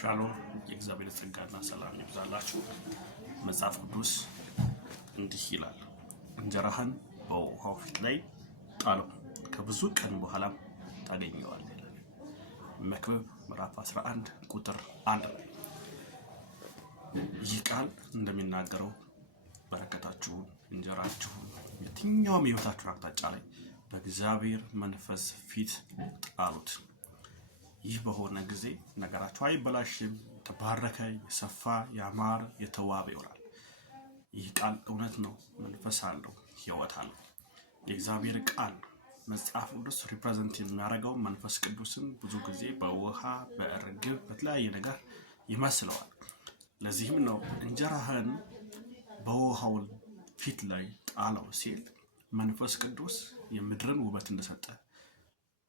ሻሎም የእግዚአብሔር ጸጋና ሰላም ይብዛላችሁ። መጽሐፍ ቅዱስ እንዲህ ይላል፣ እንጀራህን በውሃው ፊት ላይ ጣለው ከብዙ ቀን በኋላ ታገኘዋለህ ይላል። መክብብ ምዕራፍ 11 ቁጥር 1 ላይ ይህ ቃል እንደሚናገረው በረከታችሁን፣ እንጀራችሁን፣ የትኛውም የህይወታችሁን አቅጣጫ ላይ በእግዚአብሔር መንፈስ ፊት ጣሉት። ይህ በሆነ ጊዜ ነገራችሁ አይበላሽም፣ ተባረከ፣ የሰፋ፣ ያማረ፣ የተዋበ ይሆናል። ይህ ቃል እውነት ነው፣ መንፈስ አለው፣ ህይወት አለው። የእግዚአብሔር ቃል መጽሐፍ ቅዱስ ሪፕሬዘንት የሚያደርገው መንፈስ ቅዱስን ብዙ ጊዜ በውሃ በእርግብ በተለያየ ነገር ይመስለዋል። ለዚህም ነው እንጀራህን በውሃው ፊት ላይ ጣለው ሲል መንፈስ ቅዱስ የምድርን ውበት እንደሰጠ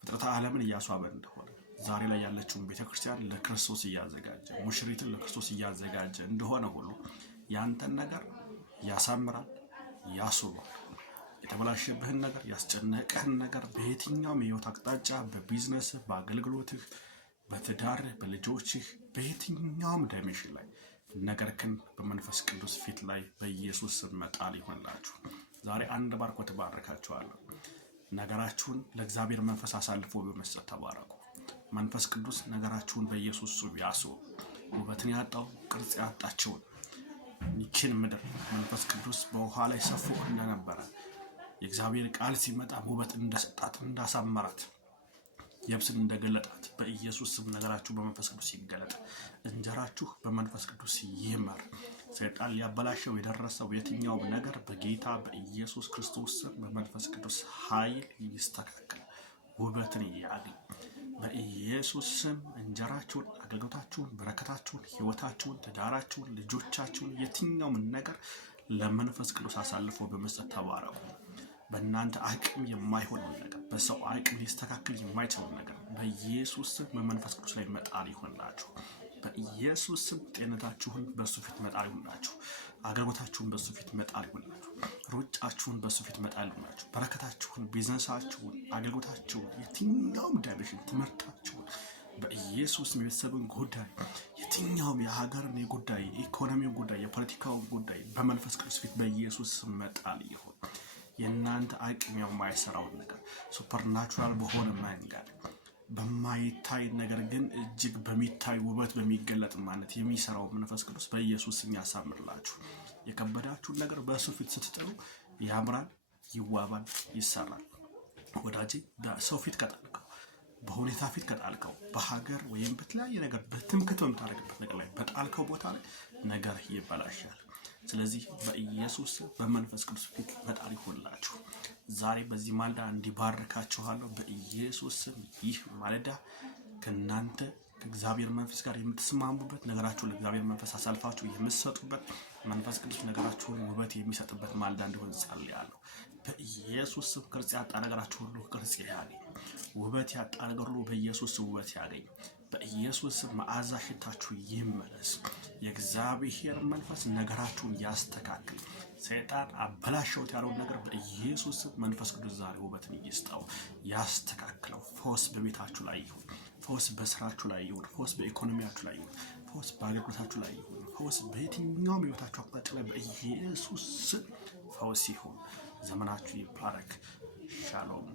ፍጥረተ ዓለምን እያስዋበ እንደሆነ ዛሬ ላይ ያለችውን ቤተክርስቲያን ለክርስቶስ እያዘጋጀ ሙሽሪትን ለክርስቶስ እያዘጋጀ እንደሆነ ሁሉ ያንተን ነገር ያሳምራል፣ ያስውባል። የተበላሸብህን ነገር፣ ያስጨነቀህን ነገር በየትኛውም የህይወት አቅጣጫ በቢዝነስ፣ በአገልግሎትህ፣ በትዳርህ፣ በልጆችህ በየትኛውም ዳይሜንሽን ላይ ነገር ግን በመንፈስ ቅዱስ ፊት ላይ በኢየሱስ ስም መጣል ይሆንላችሁ። ዛሬ አንድ ባርኮት ተባረካችኋለሁ። ነገራችሁን ለእግዚአብሔር መንፈስ አሳልፎ በመስጠት ተባረኩ። መንፈስ ቅዱስ ነገራችሁን በኢየሱስ ስም ያስው። ውበትን ያጣው ቅርጽ ያጣችውን ይችን ምድር መንፈስ ቅዱስ በውሃ ላይ ሰፎ እንደነበረ የእግዚአብሔር ቃል ሲመጣ ውበት እንደሰጣት እንዳሳመራት የብስን እንደገለጣት በኢየሱስ ስም ነገራችሁ በመንፈስ ቅዱስ ይገለጥ። እንጀራችሁ በመንፈስ ቅዱስ ይመር። ሰይጣን ሊያበላሸው የደረሰው የትኛውም ነገር በጌታ በኢየሱስ ክርስቶስ ስም በመንፈስ ቅዱስ ኃይል ይስተካከል፣ ውበትን ያግኝ። በኢየሱስ ስም እንጀራችሁን፣ አገልግሎታችሁን፣ በረከታችሁን፣ ህይወታችሁን፣ ትዳራችሁን፣ ልጆቻችሁን የትኛውም ነገር ለመንፈስ ቅዱስ አሳልፎ በመስጠት ተባረኩ። በእናንተ አቅም የማይሆን ነገር፣ በሰው አቅም ሊስተካከል የማይችል ነገር በኢየሱስ ስም በመንፈስ ቅዱስ ላይ መጣል ይሆንላችሁ። በኢየሱስ ስም ጤንነታችሁን በሱ ፊት መጣል ይሆንላችሁ። አገልግሎታችሁን በሱ ፊት መጣል ይሆንላችሁ። ሩጫችሁን በሱ ፊት መጣል ይሆንላችሁ። በረከታችሁን፣ ቢዝነሳችሁን፣ አገልግሎታችሁን፣ የትኛውም ዳይሜንሽን ትምህርታችሁን በኢየሱስ የቤተሰብን ጉዳይ፣ የትኛውም የሀገርን ጉዳይ፣ የኢኮኖሚውን ጉዳይ፣ የፖለቲካውን ጉዳይ በመንፈስ ቅዱስ ፊት በኢየሱስ ስም መጣል ይሆን። የእናንተ አቅም የማይሰራውን ነገር ሱፐርናቹራል በሆነ መንገድ በማይታይ ነገር ግን እጅግ በሚታይ ውበት በሚገለጥ ማለት የሚሰራው መንፈስ ቅዱስ በኢየሱስ ስም ያሳምርላችሁ። የከበዳችሁን ነገር በእሱ ፊት ስትጥሉ ያምራል፣ ይዋባል፣ ይሰራል። ወዳጄ በሰው ፊት ከጣልከው፣ በሁኔታ ፊት ከጣልከው፣ በሀገር ወይም በተለያየ ነገር በትምክህት በምታደርግበት ነገር ላይ በጣልከው ቦታ ላይ ነገር ይበላሻል። ስለዚህ በኢየሱስ በመንፈስ ቅዱስ ፊት መጣል ይሆንላችሁ። ዛሬ በዚህ ማለዳ እንዲባርካችኋለሁ በኢየሱስ ስም። ይህ ማለዳ ከእናንተ ከእግዚአብሔር መንፈስ ጋር የምትስማሙበት፣ ነገራችሁን ለእግዚአብሔር መንፈስ አሳልፋችሁ የምትሰጡበት፣ መንፈስ ቅዱስ ነገራችሁን ውበት የሚሰጥበት ማለዳ እንዲሆን ጸልያለሁ። በኢየሱስ ስም ቅርጽ ያጣ ነገራችሁ ሁሉ ቅርጽ ያገኝ፣ ውበት ያጣ ነገር ሁሉ በኢየሱስ ስም ውበት ያገኝ። በኢየሱስ መዓዛ ሽታችሁ ይመለስ። የእግዚአብሔር መንፈስ ነገራችሁን ያስተካክል። ሰይጣን አበላሸውት ያለውን ነገር በኢየሱስ መንፈስ ቅዱስ ዛሬ ውበትን ይስጠው፣ ያስተካክለው። ፈውስ በቤታችሁ ላይ ይሁን፣ ፈውስ በስራችሁ ላይ ይሁን፣ ፈውስ በኢኮኖሚያችሁ ላይ ይሁን፣ ፈውስ በአገልግሎታችሁ ላይ ይሁን፣ ፈውስ በየትኛውም ህይወታችሁ አቅጣጫ ላይ በኢየሱስ ፈውስ ይሁን። ዘመናችሁ ይባረክ። ሻሎም